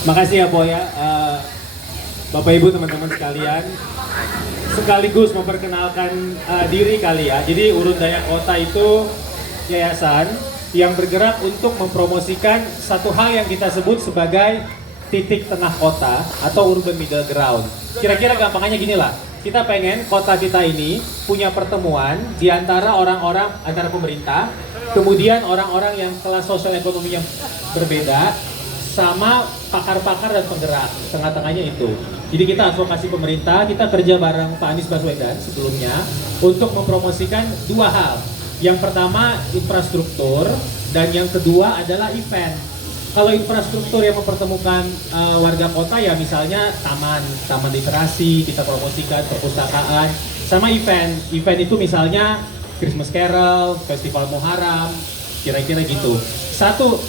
Makasih ya Po ya, Bapak Ibu teman-teman sekalian. Sekaligus memperkenalkan diri kali ya. Jadi Urun Daya Kota itu yayasan yang bergerak untuk mempromosikan satu hal yang kita sebut sebagai titik tengah kota atau urban middle ground. Kira-kira gampangannya gini lah, kita pengen kota kita ini punya pertemuan di antara orang-orang, antara pemerintah, kemudian orang-orang yang kelas sosial ekonomi yang berbeda, sama pakar-pakar dan penggerak, tengah-tengahnya itu. Jadi kita advokasi pemerintah, kita kerja bareng Pak Anies Baswedan sebelumnya untuk mempromosikan dua hal. Yang pertama infrastruktur dan yang kedua adalah event. Kalau infrastruktur yang mempertemukan warga kota ya misalnya taman literasi kita promosikan, perpustakaan, sama event. Event itu misalnya Christmas Carol, Festival Muharram, kira-kira gitu.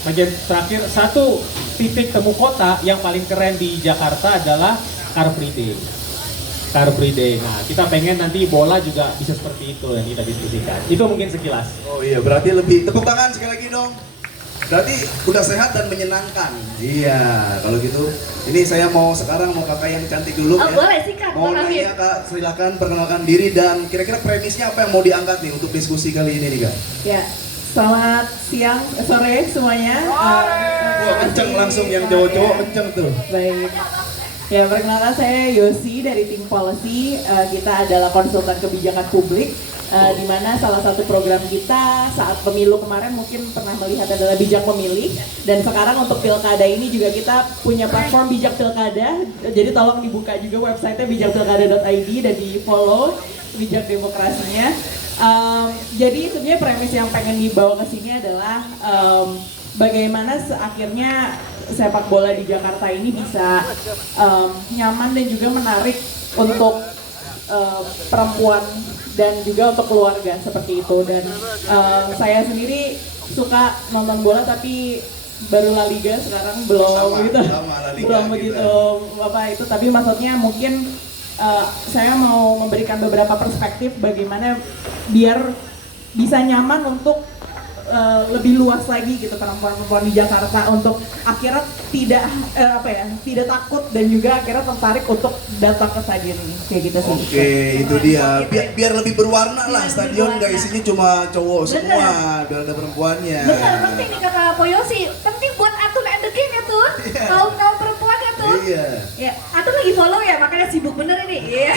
Bagian terakhir, satu titik temu kota yang paling keren di Jakarta adalah Car Free Day. Car Free Day. Nah, kita pengen nanti bola juga bisa seperti itu yang kita diskusikan. Itu mungkin sekilas. Oh iya, berarti lebih tepuk tangan sekali lagi dong. Berarti udah sehat dan menyenangkan. Iya, kalau gitu. Ini saya sekarang mau kakak yang cantik dulu ya. Boleh sih Kak. Mau nanya Kak, silakan perkenalkan diri dan kira-kira premisnya apa yang mau diangkat nih untuk diskusi kali ini nih Kak? Ya, selamat siang, sore semuanya. Wah, kenceng langsung yang cowok-cowok kenceng tuh. Baik. Ya, perkenalkan saya Yosi dari Tim Policy. Kita adalah konsultan kebijakan publik. Di mana salah satu program kita saat pemilu kemarin mungkin pernah melihat adalah bijak memilih, dan sekarang untuk pilkada ini juga kita punya platform bijak pilkada, jadi tolong dibuka juga websitenya bijakpilkada.id dan di follow bijak demokrasinya. Jadi sebenarnya premis yang pengen dibawa ke sini adalah bagaimana akhirnya sepak bola di Jakarta ini bisa nyaman dan juga menarik untuk perempuan dan juga untuk keluarga seperti itu. Dan saya sendiri suka nonton bola tapi baru La Liga sekarang belum belum begitu apa itu, tapi maksudnya mungkin saya mau memberikan beberapa perspektif bagaimana biar bisa nyaman untuk lebih luas lagi gitu perempuan-perempuan di Jakarta untuk akhirnya tidak takut dan juga akhirnya tertarik untuk datang ke stadion ini kayak gitu sih. Oke, itu dia. Biar lebih berwarna lah stadion, nggak isinya cuma cowok semua, biar ada perempuannya. Benar, penting nih kata Poyosi, penting buat Atun and the King ya tuh, kaum perempuan ya tuh. Iya. Ya, Atun lagi follow ya, makanya sibuk bener ini. Iya.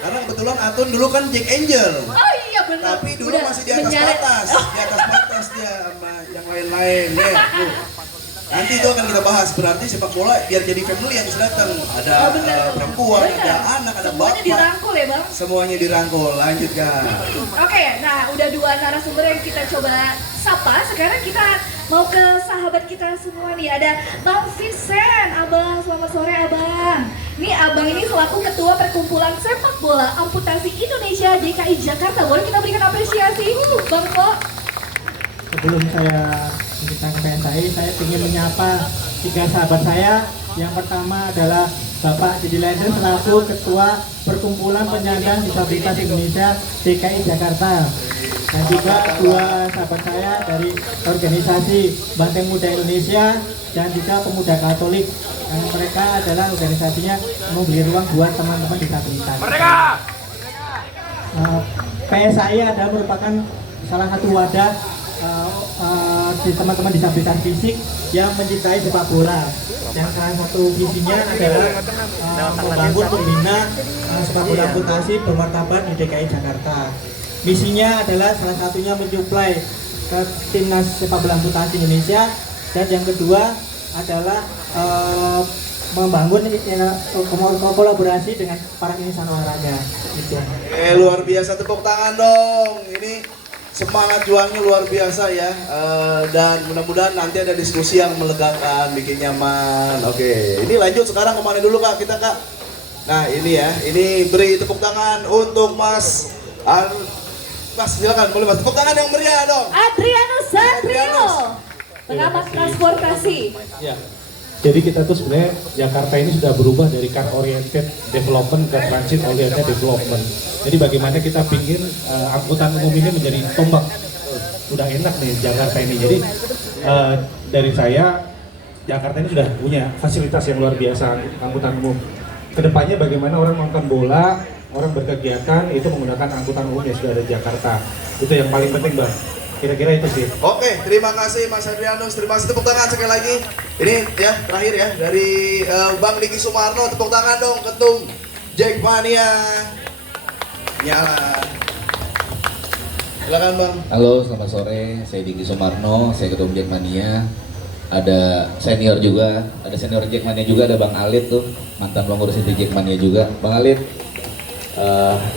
Karena kebetulan Atun dulu kan Jack Angel. Oh iya bener. Tapi dulu masih di atas batas, di atas batas dia sama yang lain-lain ya. Nanti itu akan kita bahas, berarti sepak bola biar jadi family yang bisa datang. Ada perempuan, ada anak, ada semuanya bapak. dirangkul ya Bang. Semuanya dirangkul, lanjutkan. Oke, nah udah dua narasumber yang kita coba sapa. Sekarang kita mau ke sahabat kita semua nih. Ada Bang Vincent, Abang. Selamat sore Abang. Nih Abang ini selaku Ketua Perkumpulan Sepak Bola Amputasi Indonesia DKI Jakarta. Boleh kita berikan apresiasi, Bang Ko? Sebelum saya memberikan KPSI, saya ingin menyapa tiga sahabat saya. Yang pertama adalah Bapak Didi Lenden selaku Ketua Perkumpulan Penyandang Disabilitas Indonesia DKI Jakarta. Dan juga dua sahabat saya dari organisasi Banteng Muda Indonesia dan juga Pemuda Katolik. Yang mereka adalah organisasinya memberi ruang buat teman-teman disabilitas. PSI adalah merupakan salah satu wadah di teman-teman disabilitas fisik yang mencintai sepak bola. Yang salah satu visinya adalah membangun pembina sepak bola amputasi bermartabat di DKI Jakarta. Misinya adalah salah satunya menyuplai ke timnas sepak bola amputasi Indonesia, dan yang kedua adalah membangun kolaborasi dengan para insan olahraga. Gitu. Luar biasa, tepuk tangan dong. Ini semangat juangnya luar biasa ya, dan mudah-mudahan nanti ada diskusi yang melegakan, bikin nyaman. Oke, ini lanjut sekarang kemana dulu Kak? Kita Kak. Nah ini ya, ini beri tepuk tangan untuk Mas silakan, boleh Mas, tepuk tangan yang meriah dong. Adrianus Satrio, pengamat transportasi. Ya. Jadi kita tuh sebenarnya Jakarta ini sudah berubah dari car oriented development ke transit oriented development. Jadi bagaimana kita pingin angkutan umum ini menjadi tombak. Udah enak nih Jakarta ini. Jadi dari saya Jakarta ini sudah punya fasilitas yang luar biasa angkutan umum. Kedepannya bagaimana orang nonton bola, orang berkegiatan itu menggunakan angkutan umum yang sudah ada di Jakarta. Itu yang paling penting, Bang. Kira-kira itu sih. Oke, terima kasih Mas Adrianus, terima kasih, tepuk tangan sekali lagi. Ini ya terakhir ya dari Bang Diki Sumarno, tepuk tangan dong ketum Jackmania. Nyala. Silakan Bang. Halo, selamat sore. Saya Diki Sumarno, saya ketua Jackmania. Ada senior juga, ada senior Jackmania juga, ada Bang Alit tuh, mantan pengurus di Jackmania juga. Bang Alit,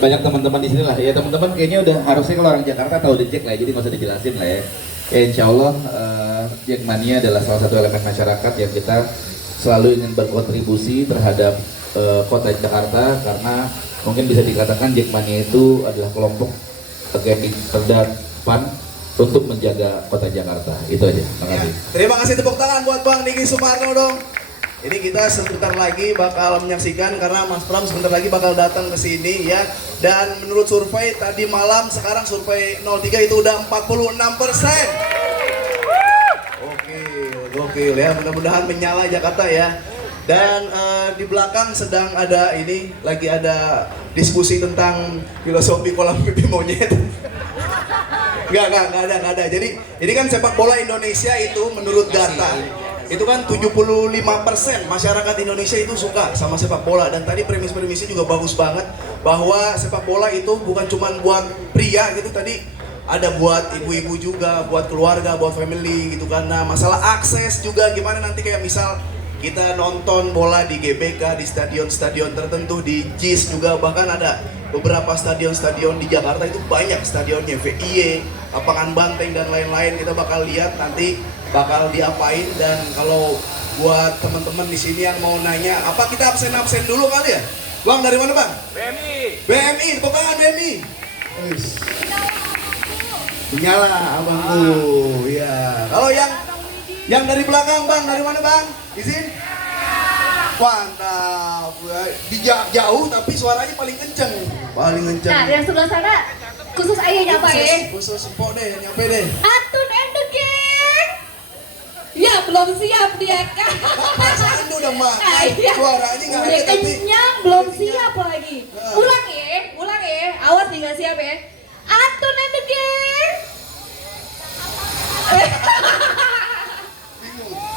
banyak teman-teman di sini lah. Ya teman-teman kayaknya udah harusnya kalau orang Jakarta tahu The Jack lah, jadi nggak usah dijelasin lah ya. Ya insya Allah Jackmania adalah salah satu elemen masyarakat yang kita selalu ingin berkontribusi terhadap kota Jakarta, karena mungkin bisa dikatakan Jackmania itu adalah kelompok garda terdepan untuk menjaga kota Jakarta. Itu aja. Terima kasih. Terima kasih, tepuk tangan buat Bang Diki Sumarno dong. Ini kita sebentar lagi bakal menyaksikan karena Mas Pram sebentar lagi bakal datang ke sini ya. Dan menurut survei tadi malam, sekarang survei 03 itu udah 46%. Oke, gokil ya. Mudah-mudahan menyala Jakarta ya. Dan di belakang sedang ada ini, lagi ada diskusi tentang filosofi kolam pipi monyet. Nggak ada. Jadi ini kan sepak bola Indonesia itu menurut data itu kan 75% masyarakat Indonesia itu suka sama sepak bola, dan tadi premis-premisnya juga bagus banget bahwa sepak bola itu bukan cuma buat pria gitu, tadi ada buat ibu-ibu juga, buat keluarga, buat family gitu kan. Nah, masalah akses juga gimana nanti, kayak misal kita nonton bola di GBK, di stadion-stadion tertentu, di JIS juga, bahkan ada beberapa stadion-stadion di Jakarta itu banyak stadionnya, VIY, lapangan banteng dan lain-lain. Kita bakal lihat nanti bakal diapain. Dan kalau buat teman-teman di sini yang mau nanya, apa kita absen dulu kali ya? Bang, dari mana Bang? BMI, tepuk tangan BMI. Menyala abangku, ya. Kalau yang dari belakang Bang, dari mana Bang? Izin? Mantap, jauh tapi suaranya paling kenceng. Nah, yang sebelah sana khusus ayah nyapa ya. Khusus empok deh, nyampe deh. Atun and the gang. Ya belum siap dia kan. Perasaan lu udah makan, Nah, iya. suaranya nggak ada Udah tapi. kenyang, belum siap lagi. Ulang ya. Awas nih nggak siap ya. Atun and the gang.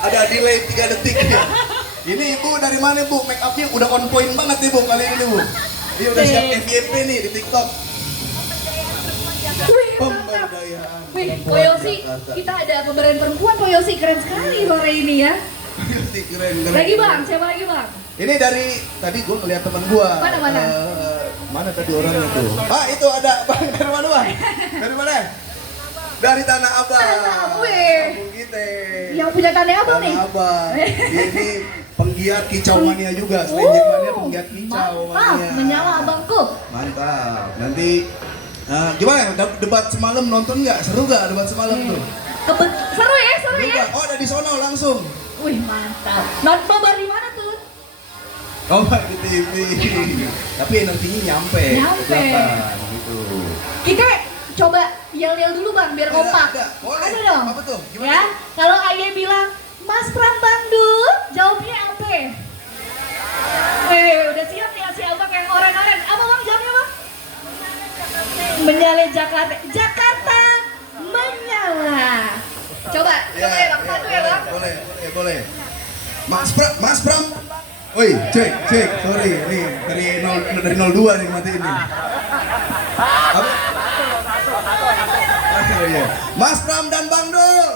Ada delay 3 detik ya. Ini Ibu dari mana Bu? Make up-nya udah on point banget nih Bu kali ini Bu. Dia udah siap FYP nih di TikTok. Wih, mantap. Pemberdayaan. Wih, perempuan Poyosi, Jakarta. kita ada pemberdayaan perempuan Poyosi, keren sekali sore ini ya. Keren. Lagi Bang, siapa lagi Bang? Ini dari tadi gue ngeliat teman gue. Mana? Mana tadi orangnya tuh? Ah, itu ada Bang, dari mana Bang? Dari mana? Dari Tanah Abang. Tanah Abang, weh. Kampung kita. Yang punya Tanah Abang nih? Tanah Abang. Dia ini penggiat kicau mania juga. Selain Jackmania, penggiat kicau mantap, mania. menyala abangku. Mantap. Nanti gimana? Debat semalam nonton nggak? Seru nggak debat semalam tuh? Seru ya. Nggak? Oh, ada di sono langsung. Wih, mantap. Nonton di mana tuh? Oh, di TV. Tapi energinya nyampe. Nyampe. Ke belakang, gitu. Kita coba yel-yel dulu Bang, biar kompak. Ada. Boleh. Ada dong. Apa tuh? Gimana? Ya, kalau Ayah bilang Mas Pram Bandung, jawabnya apa? Udah siap nih ngasih abang yang oren-oren. Apa Bang jawabnya Bang? Menyala Jakarta. Jakarta menyala. Coba ya Bang, satu ya Bang. Boleh. Mas Pram. Woi, cek. Sorry, nih dari 02 nih mati ini. Apa? Iya. Mas Pram dan Bang Dul.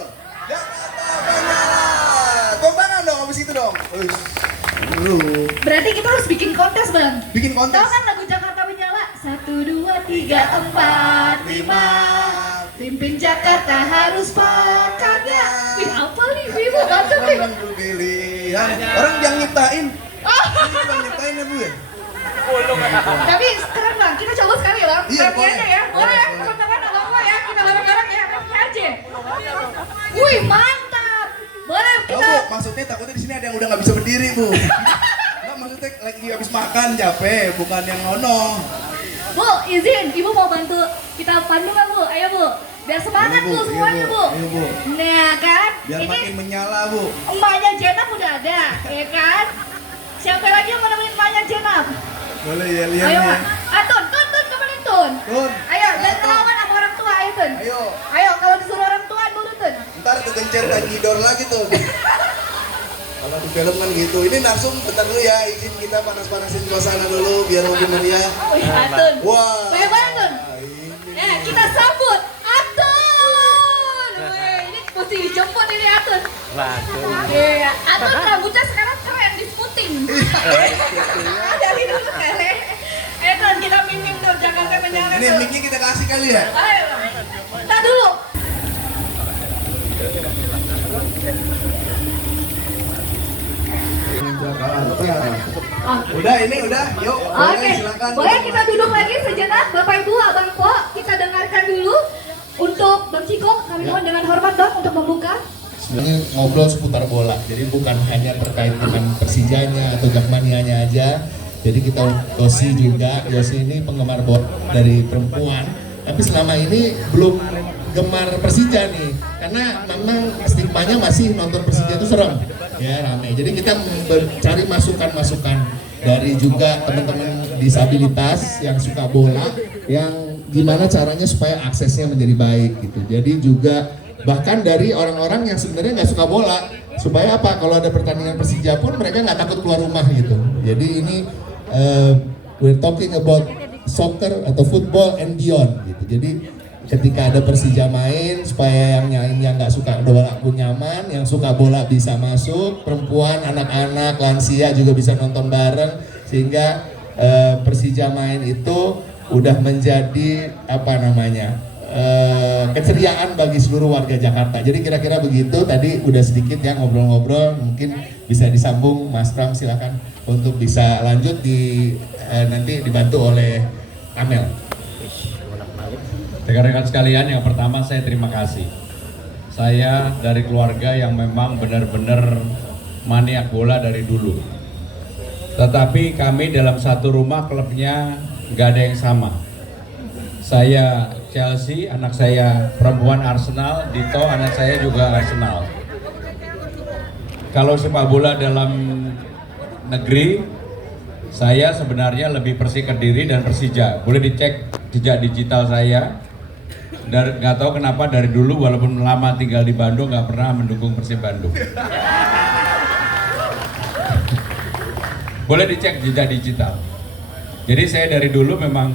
Jakarta menyala. Kombangan dong habis itu dong. Berarti kita harus bikin kontes Bang. Bikin kontes. Tahu kan lagu Jakarta menyala? 1, 2, 3, 4, 5. Pimpin Jakarta harus pakarya. Wih, apa nih? Ibu mantap nih. Pilihan. Orang yang nyiptain. Ini yang nyiptain ya Bu ya? Tapi sekarang Bang, kita coba sekali ya Bang. Iya, Rap-nya boleh. aja ya. Boleh ya, Boleh. teman-teman abang ya. Kita bareng-bareng ya, rap-nya aja. Wih, mantap. Boleh Tahu kita. Bu, maksudnya takutnya di sini ada yang udah nggak bisa berdiri Bu. Nggak, maksudnya lagi habis makan capek, bukan yang nono. Bu, izin, Ibu mau bantu kita pandu nggak Bu? Bu, ayo Bu. Biar semangat Ayo, Bu. Bu semuanya Iya, Bu. Bu. Ayo, Bu. Nah kan, Biar ini makin menyala, Bu. emaknya Jenab udah ada, ya kan? Siapa lagi yang mau nemenin emaknya Jenab? Boleh ya, lihat Ayo, nih. Mak. Tun, temenin Tun. Tun. Ayo, jangan ngelawan sama orang tua, ayo Tun. Ayo. Ayo, kalau disuruh orang tua dulu Tun. Ntar kegencer dan ngidor lagi tuh. Kalau di film kan gitu. Ini langsung bentar dulu ya, izin kita panas-panasin suasana dulu biar lebih meriah. Oh iya, Tun. Wah. Banyak banget Tun. Ini. Kita sambut Atun. Wih, ini mesti dijemput ini Atun. Iya, Atun rambutnya sekarang keren di smoothing. Dari dulu keren. Tun, kita miming Tun, Jakarta menyala Ini Tun. mic-nya kita kasih kali ya. Ayo, kita dulu. Udah ini udah, yuk. Oke, Silakan. boleh kita duduk lagi sejenak, Bapak Ibu, Abang Po, kita dengarkan dulu untuk Bang Ciko, kami mohon dengan hormat Bang untuk membuka. Sebenarnya ngobrol seputar bola, jadi bukan hanya terkait dengan Persijanya atau Jakmanianya aja. Jadi kita Yosi juga, Yosi ini penggemar bola dari perempuan, tapi selama ini belum gemar Persija nih, karena memang stigmanya masih nonton Persija itu serem, ya rame. Jadi kita mencari masukan-masukan dari juga teman-teman disabilitas yang suka bola, yang gimana caranya supaya aksesnya menjadi baik gitu. Jadi juga bahkan dari orang-orang yang sebenarnya nggak suka bola, supaya apa, kalau ada pertandingan Persija pun mereka nggak takut keluar rumah gitu. Jadi ini we're talking about soccer atau football and beyond gitu. Jadi ketika ada Persija main, supaya yang nggak suka bola pun nyaman, yang suka bola bisa masuk, perempuan, anak-anak, lansia juga bisa nonton bareng, sehingga Persija main itu udah menjadi apa namanya, keceriaan bagi seluruh warga Jakarta. Jadi kira-kira begitu. Tadi udah sedikit ya ngobrol-ngobrol, mungkin bisa disambung Mas Pram, silakan untuk bisa lanjut nanti dibantu oleh Amel. Rekan-rekan sekalian, yang pertama saya terima kasih. Saya dari keluarga yang memang benar-benar maniak bola dari dulu. Tetapi kami dalam satu rumah klubnya nggak ada yang sama. Saya Chelsea, anak saya perempuan Arsenal, Dito anak saya juga Arsenal. Kalau sepak bola dalam negeri, saya sebenarnya lebih Persik Kediri dan Persija. Boleh dicek jejak digital saya. Nggak tahu kenapa dari dulu walaupun lama tinggal di Bandung nggak pernah mendukung Persib Bandung. Boleh dicek jejak digital. Jadi saya dari dulu memang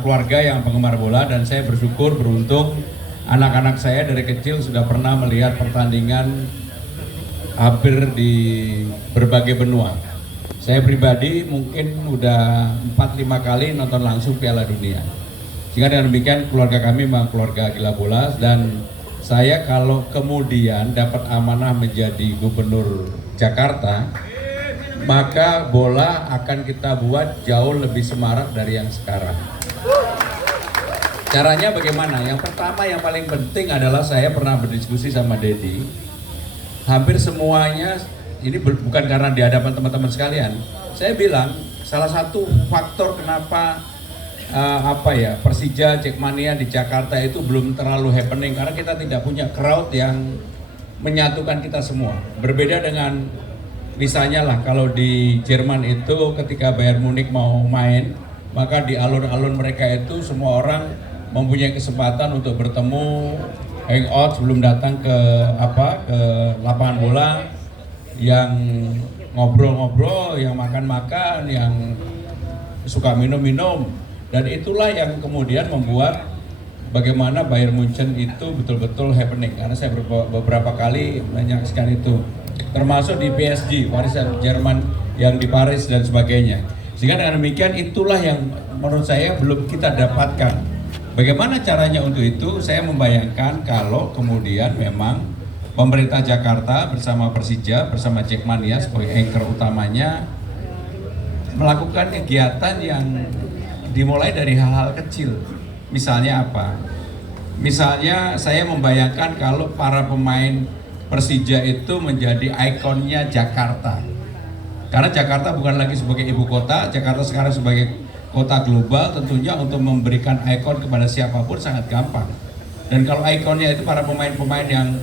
keluarga yang penggemar bola, dan saya bersyukur beruntung anak-anak saya dari kecil sudah pernah melihat pertandingan hampir di berbagai benua. Saya pribadi mungkin udah 4-5 kali nonton langsung Piala Dunia. Sehingga dengan demikian keluarga kami memang keluarga gila bola, dan saya kalau kemudian dapat amanah menjadi gubernur Jakarta, maka bola akan kita buat jauh lebih semarak dari yang sekarang. Caranya bagaimana? Yang pertama yang paling penting adalah saya pernah berdiskusi sama Dedi. Hampir semuanya, ini bukan karena di hadapan teman-teman sekalian. Saya bilang salah satu faktor kenapa Persija Jakmania di Jakarta itu belum terlalu happening karena kita tidak punya crowd yang menyatukan kita semua. Berbeda dengan misalnya lah kalau di Jerman itu ketika Bayern Munich mau main, maka di alun-alun mereka itu semua orang mempunyai kesempatan untuk bertemu, hangout sebelum datang ke lapangan bola, yang ngobrol-ngobrol, yang makan-makan, yang suka minum-minum. Dan itulah yang kemudian membuat bagaimana Bayern Munchen itu betul-betul happening. Karena saya beberapa kali menyaksikan itu, termasuk di PSG, warisan Jerman yang di Paris dan sebagainya. Sehingga dengan demikian itulah yang menurut saya belum kita dapatkan. Bagaimana caranya untuk itu? Saya membayangkan kalau kemudian memang pemerintah Jakarta bersama Persija, bersama Jakmania sebagai anchor utamanya melakukan kegiatan yang dimulai dari hal-hal kecil. Misalnya apa? Misalnya saya membayangkan kalau para pemain Persija itu menjadi ikonnya Jakarta. Karena Jakarta bukan lagi sebagai ibu kota, Jakarta sekarang sebagai kota global, tentunya untuk memberikan ikon kepada siapapun sangat gampang. Dan kalau ikonnya itu para pemain-pemain yang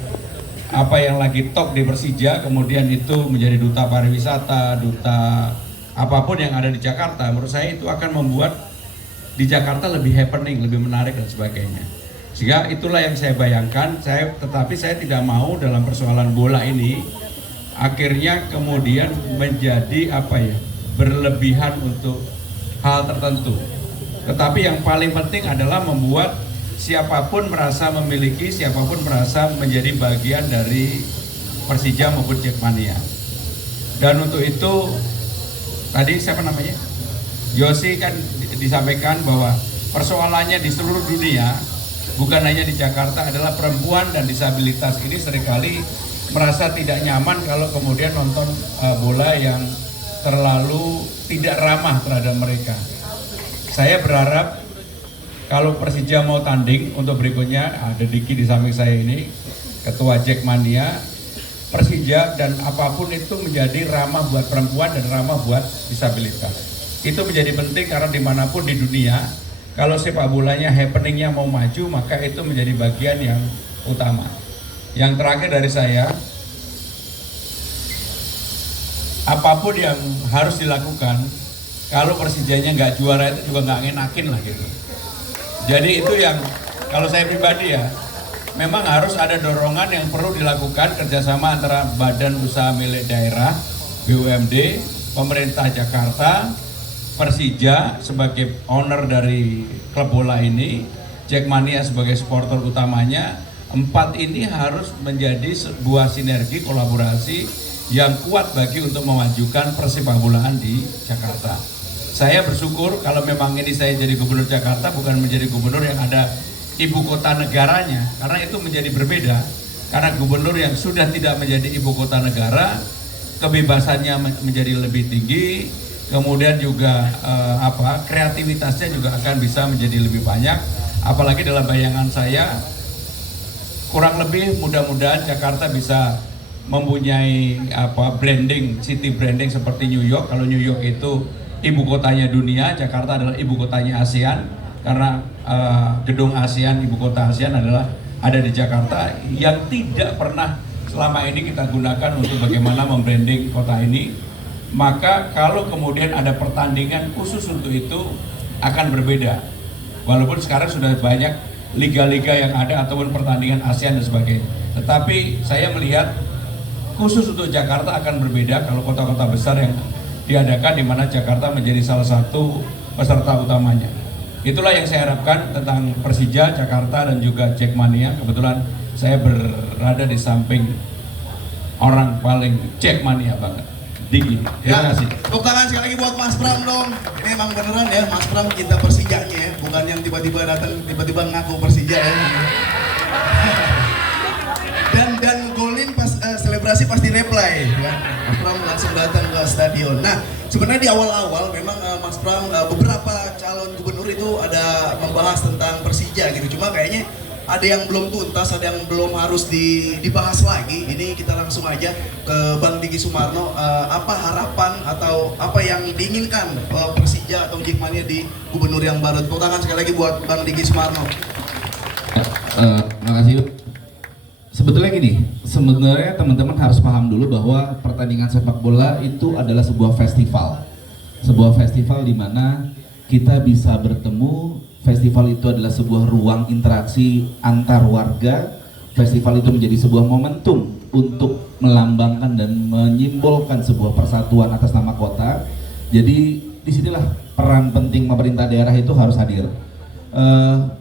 lagi top di Persija, kemudian itu menjadi duta pariwisata, duta apapun yang ada di Jakarta, menurut saya itu akan membuat di Jakarta lebih happening, lebih menarik dan sebagainya. Sehingga itulah yang saya bayangkan, tetapi saya tidak mau dalam persoalan bola ini akhirnya kemudian menjadi berlebihan untuk hal tertentu. Tetapi yang paling penting adalah membuat siapapun merasa memiliki, siapapun merasa menjadi bagian dari Persija maupun Jackmania. Dan untuk itu tadi siapa namanya? Yosi kan disampaikan bahwa persoalannya di seluruh dunia, bukan hanya di Jakarta, adalah perempuan dan disabilitas ini seringkali merasa tidak nyaman kalau kemudian nonton bola yang terlalu tidak ramah terhadap mereka. Saya berharap kalau Persija mau tanding untuk berikutnya, ada Diki di samping saya ini, Ketua Jackmania, Persija dan apapun itu menjadi ramah buat perempuan dan ramah buat disabilitas. Itu menjadi penting karena dimanapun di dunia, kalau sepak bolanya happeningnya mau maju, maka itu menjadi bagian yang utama. Yang terakhir dari saya, apapun yang harus dilakukan, kalau Persijanya nggak juara itu juga nggak ngenakin lah gitu. Jadi itu yang kalau saya pribadi ya, memang harus ada dorongan yang perlu dilakukan kerjasama antara badan usaha milik daerah, BUMD, pemerintah Jakarta, Persija sebagai owner dari klub bola ini, Jackmania sebagai supporter utamanya. 4 ini harus menjadi sebuah sinergi kolaborasi yang kuat bagi untuk memajukan persepak bolaan di Jakarta. Saya bersyukur kalau memang ini saya jadi gubernur Jakarta, bukan menjadi gubernur yang ada ibu kota negaranya, karena itu menjadi berbeda. Karena gubernur yang sudah tidak menjadi ibu kota negara, kebebasannya menjadi lebih tinggi, kemudian juga kreativitasnya juga akan bisa menjadi lebih banyak. Apalagi dalam bayangan saya, kurang lebih mudah-mudahan Jakarta bisa mempunyai branding, city branding seperti New York. Kalau New York itu ibu kotanya dunia, Jakarta adalah ibu kotanya ASEAN, karena gedung ASEAN, ibu kota ASEAN adalah ada di Jakarta, yang tidak pernah selama ini kita gunakan untuk bagaimana membranding kota ini. Maka kalau kemudian ada pertandingan khusus untuk itu akan berbeda, walaupun sekarang sudah banyak liga-liga yang ada ataupun pertandingan ASEAN dan sebagainya. Tetapi saya melihat khusus untuk Jakarta akan berbeda kalau kota-kota besar yang diadakan, di mana Jakarta menjadi salah satu peserta utamanya. Itulah yang saya harapkan tentang Persija, Jakarta dan juga Jackmania. Kebetulan saya berada di samping orang paling Jackmania banget, Diki. Terima kasih. Tepuk tangan sekali lagi buat Mas Pram dong. Ini emang beneran ya, Mas Pram cinta Persijanya ya, bukan yang tiba-tiba datang tiba-tiba ngaku Persija ya. Dan golin pas selebrasi pasti reply ya. Mas Pram langsung datang ke stadion. Nah, sebenarnya di awal-awal memang Mas Pram beberapa calon gubernur itu ada membahas tentang Persija gitu. Cuma kayaknya ada yang belum tuntas, ada yang belum harus dibahas lagi. Ini kita langsung aja ke Bang Diki Sumarno. Apa harapan atau apa yang diinginkan Persija atau Jackmania di gubernur yang baru? Tepuk tangan sekali lagi buat Bang Diki Sumarno. Terima kasih. Sebetulnya gini, sebenarnya teman-teman harus paham dulu bahwa pertandingan sepak bola itu adalah sebuah festival. Sebuah festival di mana kita bisa bertemu. Festival itu adalah sebuah ruang interaksi antar warga. Festival itu menjadi sebuah momentum untuk melambangkan dan menyimbolkan sebuah persatuan atas nama kota. Jadi disinilah peran penting pemerintah daerah itu harus hadir.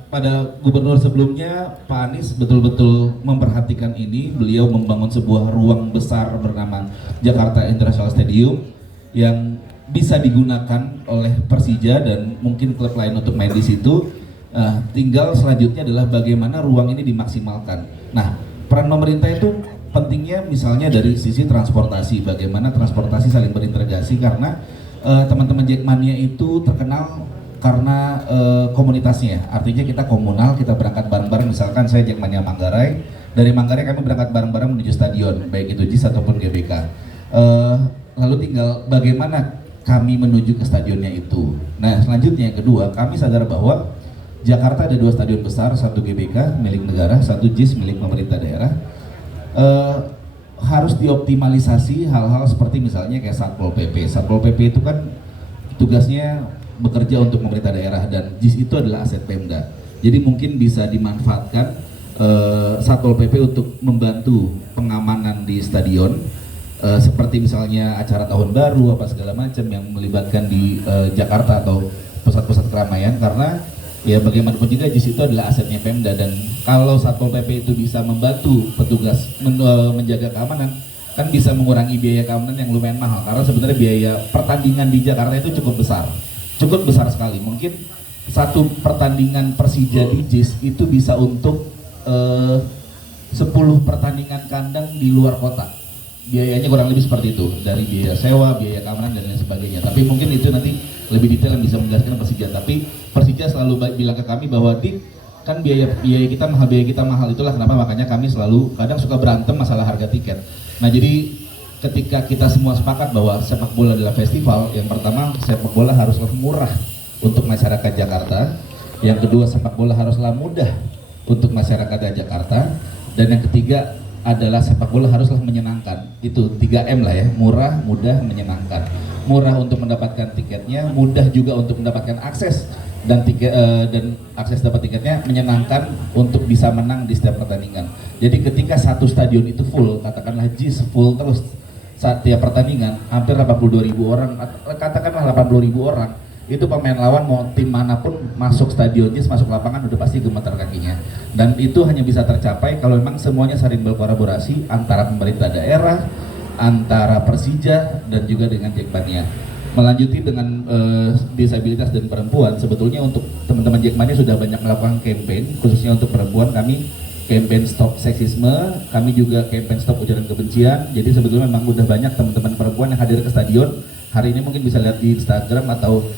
Pada gubernur sebelumnya, Pak Anies betul-betul memperhatikan ini. Beliau membangun sebuah ruang besar bernama Jakarta International Stadium yang bisa digunakan oleh Persija dan mungkin klub lain untuk main di situ. Tinggal selanjutnya adalah bagaimana ruang ini dimaksimalkan. Nah, peran pemerintah itu pentingnya misalnya dari sisi transportasi, bagaimana transportasi saling berintegrasi, karena teman-teman Jackmania itu terkenal karena komunitasnya. Artinya kita komunal, kita berangkat bareng-bareng. Misalkan saya Jackmania Manggarai, dari Manggarai kami berangkat bareng-bareng menuju stadion, baik itu JIS ataupun GBK. Lalu tinggal bagaimana kami menuju ke stadionnya itu. Nah selanjutnya yang kedua, kami sadar bahwa Jakarta ada 2 stadion besar, satu GBK milik negara, satu JIS milik pemerintah daerah. Harus dioptimalisasi hal-hal seperti misalnya kayak Satpol PP. Satpol PP itu kan tugasnya bekerja untuk pemerintah daerah dan JIS itu adalah aset Pemda. Jadi mungkin bisa dimanfaatkan Satpol PP untuk membantu pengamanan di stadion, seperti misalnya acara tahun baru apa segala macam yang melibatkan di Jakarta atau pusat-pusat keramaian, karena ya bagaimanapun juga JIS itu adalah asetnya Pemda, dan kalau Satpol PP itu bisa membantu petugas menjaga keamanan, kan bisa mengurangi biaya keamanan yang lumayan mahal, karena sebenarnya biaya pertandingan di Jakarta itu cukup besar sekali. Mungkin satu pertandingan Persija di JIS itu bisa untuk 10 pertandingan kandang di luar kota. Biayanya kurang lebih seperti itu, dari biaya sewa, biaya keamanan dan lain sebagainya. Tapi mungkin itu nanti lebih detail yang bisa menjelaskan Persija. Tapi Persija selalu bilang ke kami bahwa kan biaya kita mahal, itulah kenapa makanya kami selalu kadang suka berantem masalah harga tiket. Nah jadi ketika kita semua sepakat bahwa sepak bola adalah festival, yang pertama sepak bola haruslah murah untuk masyarakat Jakarta, yang kedua sepak bola haruslah mudah untuk masyarakat Jakarta, dan yang ketiga adalah sepak bola haruslah menyenangkan. Itu 3M lah ya, murah, mudah, menyenangkan. Murah untuk mendapatkan tiketnya, mudah juga untuk mendapatkan akses dan akses dapat tiketnya, menyenangkan untuk bisa menang di setiap pertandingan. Jadi ketika satu stadion itu full, katakanlah JIS full terus saat tiap pertandingan, hampir 82.000 orang, katakanlah 80.000 orang, itu pemain lawan mau tim manapun masuk stadion JIS, masuk lapangan udah pasti gemetar kakinya. Dan itu hanya bisa tercapai kalau memang semuanya saling berkolaborasi antara pemerintah daerah, antara Persija dan juga dengan Jackmania. Melanjuti dengan disabilitas dan perempuan, sebetulnya untuk teman-teman Jackmania sudah banyak melakukan campaign, khususnya untuk perempuan. Kami campaign stop seksisme, kami juga campaign stop ujaran kebencian. Jadi sebetulnya memang udah banyak teman-teman perempuan yang hadir ke stadion. Hari ini mungkin bisa lihat di Instagram atau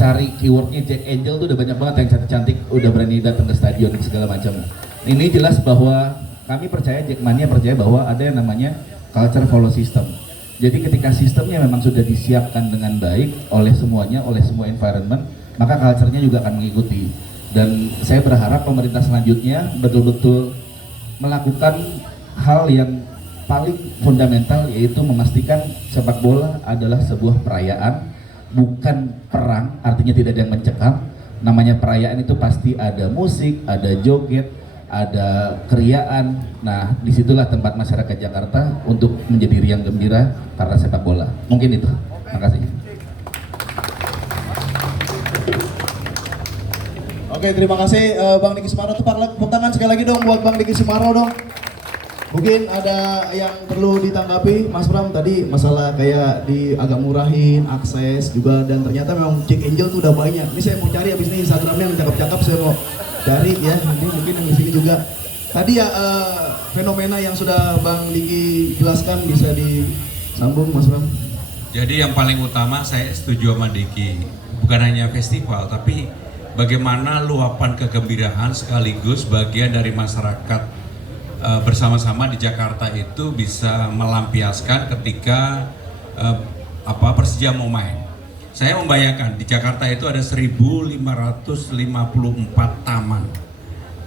cari keywordnya Jack Angel, tuh udah banyak banget yang cantik-cantik udah berani datang ke stadion dan segala macam. Ini jelas bahwa kami percaya, Jackmania percaya bahwa ada yang namanya culture follow system. Jadi ketika sistemnya memang sudah disiapkan dengan baik oleh semuanya, oleh semua environment, maka culture-nya juga akan mengikuti. Dan saya berharap pemerintah selanjutnya betul-betul melakukan hal yang paling fundamental, yaitu memastikan sepak bola adalah sebuah perayaan, bukan perang. Artinya tidak ada yang mencekam. Namanya perayaan itu pasti ada musik, ada joget, ada keriaan. Nah disitulah tempat masyarakat Jakarta untuk menjadi riang gembira karena sepak bola. Mungkin itu. Terima kasih. Oke, terima kasih Bang Diki Sumarno. Tepuk tangan sekali lagi dong buat Bang Diki Sumarno dong. Mungkin ada yang perlu ditanggapi, Mas Pram, tadi masalah kayak agak murahin akses juga, dan ternyata memang Jack Angel tuh udah banyak. Ini saya mau cari abis ini Instagramnya yang cakep-cakep, saya mau cari ya. Nanti mungkin yang di sini juga. Tadi ya fenomena yang sudah Bang Diki jelaskan bisa disambung, Mas Pram. Jadi yang paling utama saya setuju sama Diki, bukan hanya festival tapi bagaimana luapan kegembiraan sekaligus bagian dari masyarakat bersama-sama di Jakarta itu bisa melampiaskan ketika Persija mau main. Saya membayangkan di Jakarta itu ada 1.554 taman.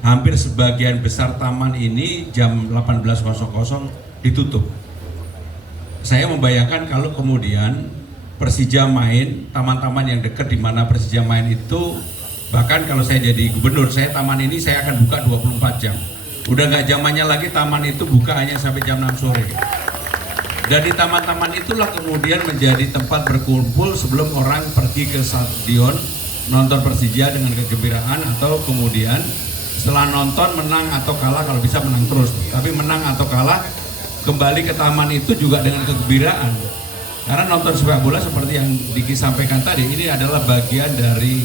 Hampir sebagian besar taman ini jam 18.00 ditutup. Saya membayangkan kalau kemudian Persija main, taman-taman yang dekat di mana Persija main itu, bahkan kalau saya jadi gubernur, saya taman ini saya akan buka 24 jam. Udah nggak zamannya lagi taman itu buka hanya sampai jam 6 sore. Dan di taman-taman itulah kemudian menjadi tempat berkumpul sebelum orang pergi ke stadion nonton Persija dengan kegembiraan, atau kemudian setelah nonton menang atau kalah, kalau bisa menang terus, tapi menang atau kalah kembali ke taman itu juga dengan kegembiraan. Karena nonton sepak bola seperti yang Diki sampaikan tadi, ini adalah bagian dari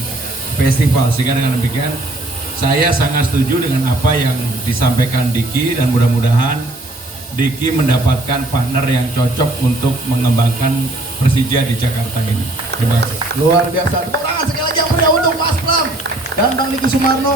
festival. Sehingga dengan demikian saya sangat setuju dengan apa yang disampaikan Diki, dan mudah-mudahan Diki mendapatkan partner yang cocok untuk mengembangkan Persija di Jakarta ini. Terima kasih. Luar biasa. Tepuk tangan sekali lagi yang meriah untuk Mas Pram dan Bang Diki Sumarno.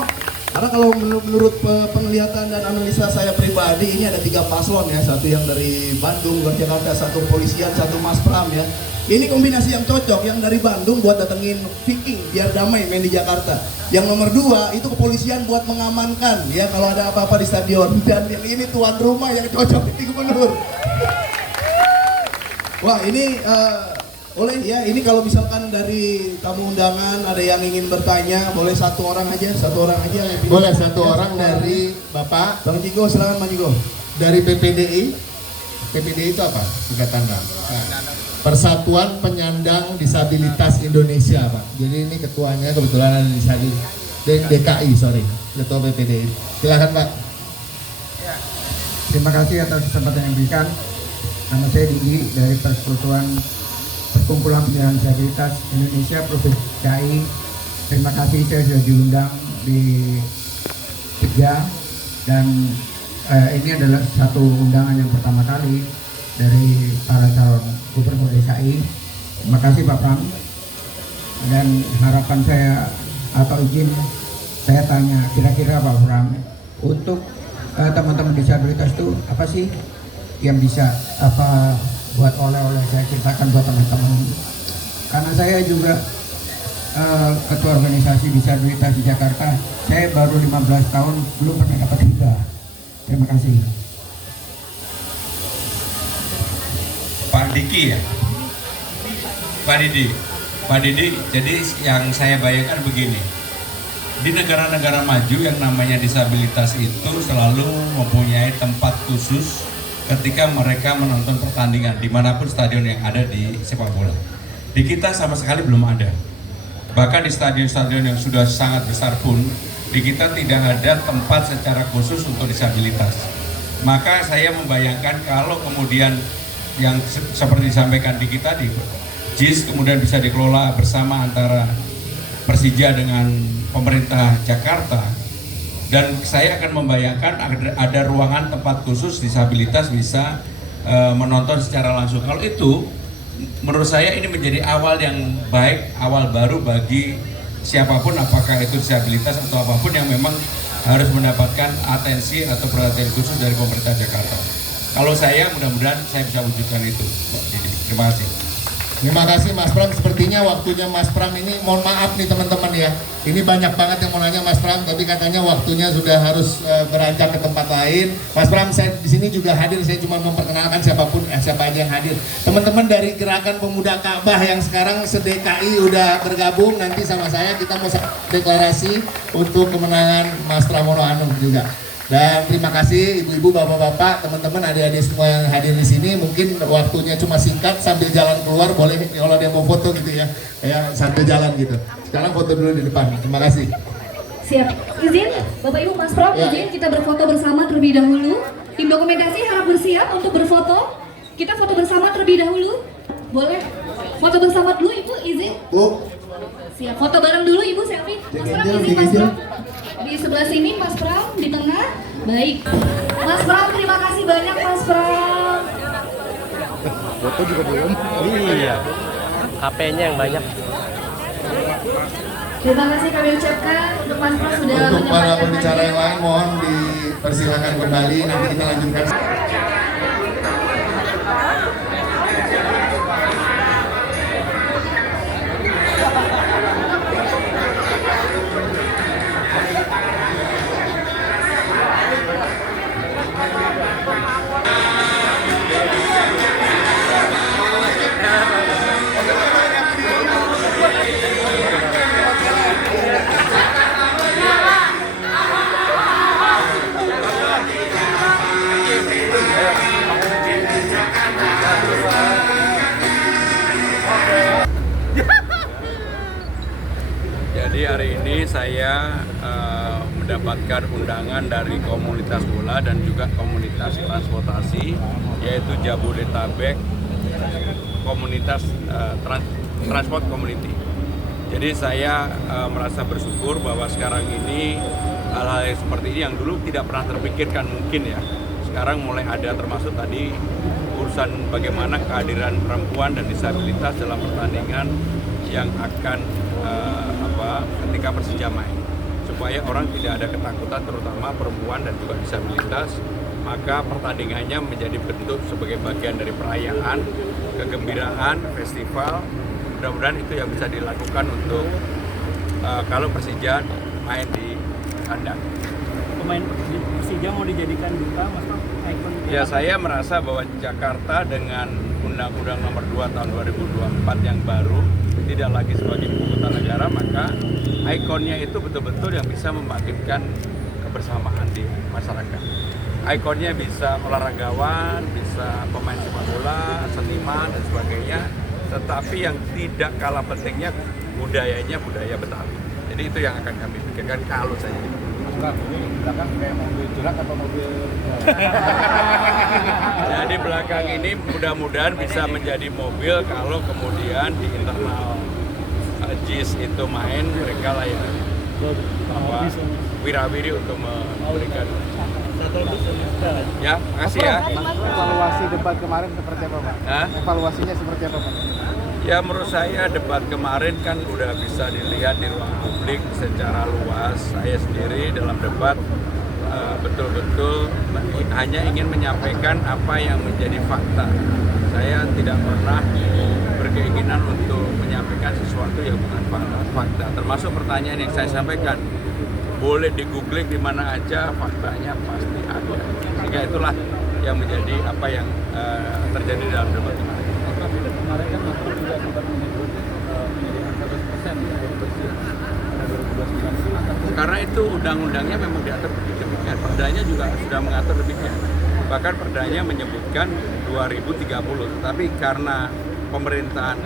Karena kalau menurut penglihatan dan analisa saya pribadi, ini ada 3 paslon ya, satu yang dari Bandung, luar Jakarta, satu kepolisian, satu Mas Pram ya. Ini kombinasi yang cocok, yang dari Bandung buat datengin Viking biar damai main di Jakarta. Yang nomor 2 itu kepolisian buat mengamankan ya kalau ada apa-apa di stadion. Dan yang ini tuan rumah yang cocok ini gubernur. Wah ini boleh ya, ini kalau misalkan dari tamu undangan ada yang ingin bertanya, boleh satu orang aja. Boleh satu orang dari Bapak. Bang Jigo, silakan Bang Jigo. Dari PPDI. PPDI itu apa? Singkatannya. Persatuan Penyandang Disabilitas Indonesia, Pak. Jadi ini ketuanya kebetulan ada di sini. DKI, ketua PPDI. Silakan, Pak. Terima kasih atas kesempatan yang diberikan. Nama saya Didi dari Persekutuan Perkumpulan Penyandang Disabilitas Indonesia Provinsi DKI. Terima kasih saya sudah diundang di Jogja dan ini adalah satu undangan yang pertama kali dari para calon gubernur DKI. Terima kasih Pak Pram. Dan harapan saya atau izin saya tanya, kira-kira Pak Pram, untuk teman-teman disabilitas itu apa sih yang bisa buat oleh-oleh saya ceritakan buat teman-teman, karena saya juga ketua organisasi disabilitas di Jakarta. Saya baru 15 tahun belum pernah dapat hibah. Terima kasih. Pak Diki ya, Pak Didi. Jadi yang saya bayangkan begini, di negara-negara maju yang namanya disabilitas itu selalu mempunyai tempat khusus ketika mereka menonton pertandingan dimanapun stadion yang ada di sepak bola. Di kita sama sekali belum ada. Bahkan di stadion-stadion yang sudah sangat besar pun, di kita tidak ada tempat secara khusus untuk disabilitas. Maka saya membayangkan kalau kemudian yang seperti disampaikan di kita di JIS kemudian bisa dikelola bersama antara Persija dengan pemerintah Jakarta, dan saya akan membayangkan ada ruangan tempat khusus disabilitas bisa menonton secara langsung. Kalau itu menurut saya ini menjadi awal yang baik, awal baru bagi siapapun, apakah itu disabilitas atau apapun yang memang harus mendapatkan atensi atau perhatian khusus dari pemerintah Jakarta. Kalau saya, mudah-mudahan saya bisa wujudkan itu. Terima kasih. Terima kasih Mas Pram. Sepertinya waktunya Mas Pram ini, mohon maaf nih teman-teman ya. Ini banyak banget yang mau nanya Mas Pram, tapi katanya waktunya sudah harus beranjak ke tempat lain. Mas Pram, saya di sini juga hadir. Saya cuma memperkenalkan siapa aja yang hadir. Teman-teman dari Gerakan Pemuda Ka'bah yang sekarang se-DKI udah bergabung. Nanti sama saya kita mau deklarasi untuk kemenangan Mas Pramono Anung juga. Dan terima kasih ibu-ibu, bapak-bapak, teman-teman, adik-adik semua yang hadir di sini. Mungkin waktunya cuma singkat, sambil jalan keluar boleh kalau ada yang mau foto gitu ya, sambil jalan gitu. Sekarang foto dulu di depan. Terima kasih. Siap. Izin, Bapak Ibu Mas Pram, izin kita berfoto bersama terlebih dahulu. Tim dokumentasi harap bersiap untuk berfoto. Kita foto bersama terlebih dahulu. Boleh? Foto bersama dulu Ibu, izin. Bu. Siap. Foto bareng dulu Ibu, selfie. Mas Pram, izin Mas Pram. Di sebelah sini Mas Pram, di tengah. Baik. Mas Pram, terima kasih banyak Mas Pram. Foto juga belum. Iya. HP-nya yang banyak. Terima kasih kami ucapkan untuk Mas Pram sudah Untuk para menyempatkan pembicara hadir. yang lain mohon dipersilakan kembali, nanti kita lanjutkan. Jadi hari ini saya mendapatkan undangan dari komunitas bola dan juga komunitas transportasi, yaitu Jabodetabek Komunitas Transport Community. Jadi saya merasa bersyukur bahwa sekarang ini hal-hal yang seperti ini yang dulu tidak pernah terpikirkan mungkin ya, sekarang mulai ada, termasuk tadi urusan bagaimana kehadiran perempuan dan disabilitas dalam pertandingan yang akan ketika Persija main. supaya orang tidak ada ketakutan, terutama perempuan dan juga disabilitas. Maka pertandingannya menjadi bentuk sebagai bagian dari perayaan, kegembiraan, festival. Mudah-mudahan itu yang bisa dilakukan untuk kalau Persija main di kandang. Pemain Persija mau dijadikan duta, Mas Pak? Ikon. Ya, saya merasa bahwa Jakarta dengan Undang-Undang Nomor 2 Tahun 2024 yang baru tidak lagi sebagai ibu kota negara, maka ikonnya itu betul-betul yang bisa membangkitkan kebersamaan di masyarakat. Ikonnya bisa olahragawan, bisa pemain sepak bola, seniman dan sebagainya, tetapi yang tidak kalah pentingnya budayanya budaya Betawi. Jadi itu yang akan kami pikirkan kalau saya jadi. Belakang kayak mobil curak atau mobil Jadi belakang ini mudah-mudahan bisa menjadi mobil kalau kemudian di internal JIS itu main, mereka lah yang wirawiri untuk memberikan. Ya, makasih ya. evaluasi debat kemarin seperti apa, Pak? Hah? Evaluasinya seperti apa, Pak? Ya, menurut saya debat kemarin kan udah bisa dilihat di ruang publik secara luas. Saya sendiri dalam debat betul-betul hanya ingin menyampaikan apa yang menjadi fakta. Saya tidak pernah berkeinginan untuk menyampaikan sesuatu yang bukan fakta. Termasuk pertanyaan yang saya sampaikan, boleh di-googling di mana aja, faktanya pasti ada. Sehingga itulah yang menjadi apa yang terjadi dalam debat kemarin. Kemarin kan Mas juga sempat menyebut menjadi angka 100% dari Persija pada 2029. Karena itu undang-undangnya memang diatur demikian, perdanya juga sudah mengatur demikian. Bahkan perdanya menyebutkan 2030, tapi karena pemerintahan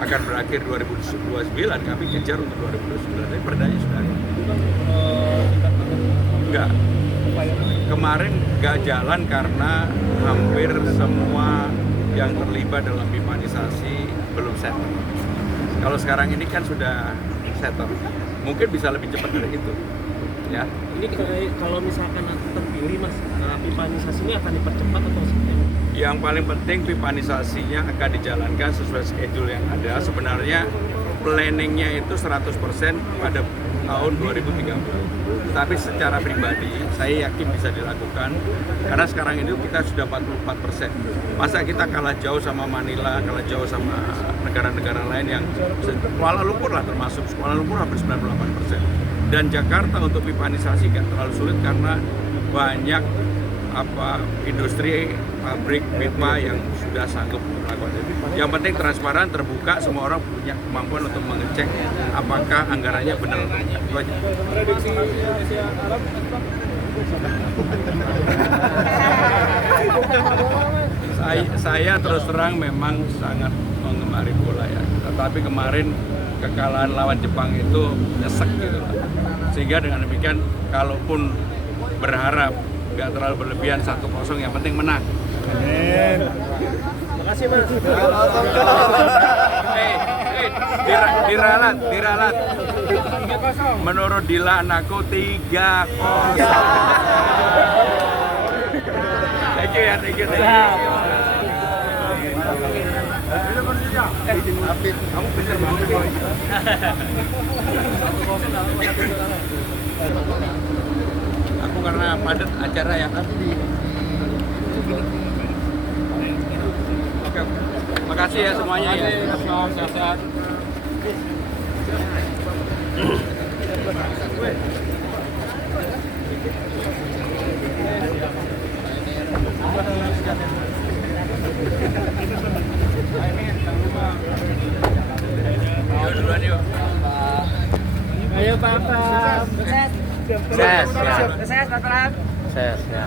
akan berakhir 2029, kami kejar untuk 2029, tapi perdanya sudah ada. Enggak. Kemarin nggak jalan karena hampir semua yang terlibat dalam pipanisasi belum settle. Kalau sekarang ini kan sudah settle, mungkin bisa lebih cepat dari itu. Ya. Ini kalau misalkan nanti terpilih, Mas, pipanisasi ini akan dipercepat atau seperti apa? Yang paling penting pipanisasinya akan dijalankan sesuai schedule yang ada. Sebenarnya planningnya itu 100% pada tahun 2030. Tapi secara pribadi saya yakin bisa dilakukan karena sekarang ini kita sudah 44%. Masa kita kalah jauh sama Manila, kalah jauh sama negara-negara lain yang Kuala Lumpur lah termasuk, Kuala Lumpur hampir 98%. Dan Jakarta untuk pipanisasi nggak terlalu sulit karena banyak industri pabrik pipa yang sudah sanggup melakukan itu. Yang penting transparan, terbuka, semua orang punya kemampuan untuk mengecek apakah anggarannya benar. Itu aja. Prediksi Indonesia Arab Saya terus terang memang sangat mengemari bola ya. Tetapi kemarin kekalahan lawan Jepang itu nyesek gitu lah. Sehingga dengan demikian kalaupun berharap nggak terlalu berlebihan 1-0, yang penting menang. Amin. Makasih, Mas. Diralat. Menurut Dila anakku 3-0. Thank you. Kamu pintar banget, Boy. Aku karena padat acara ya. Oke. Makasih ya semuanya ya. Sehat-sehat. Duluan yuk. Ayo Pak Pram. Ses, Pak Pram. Ses, ya.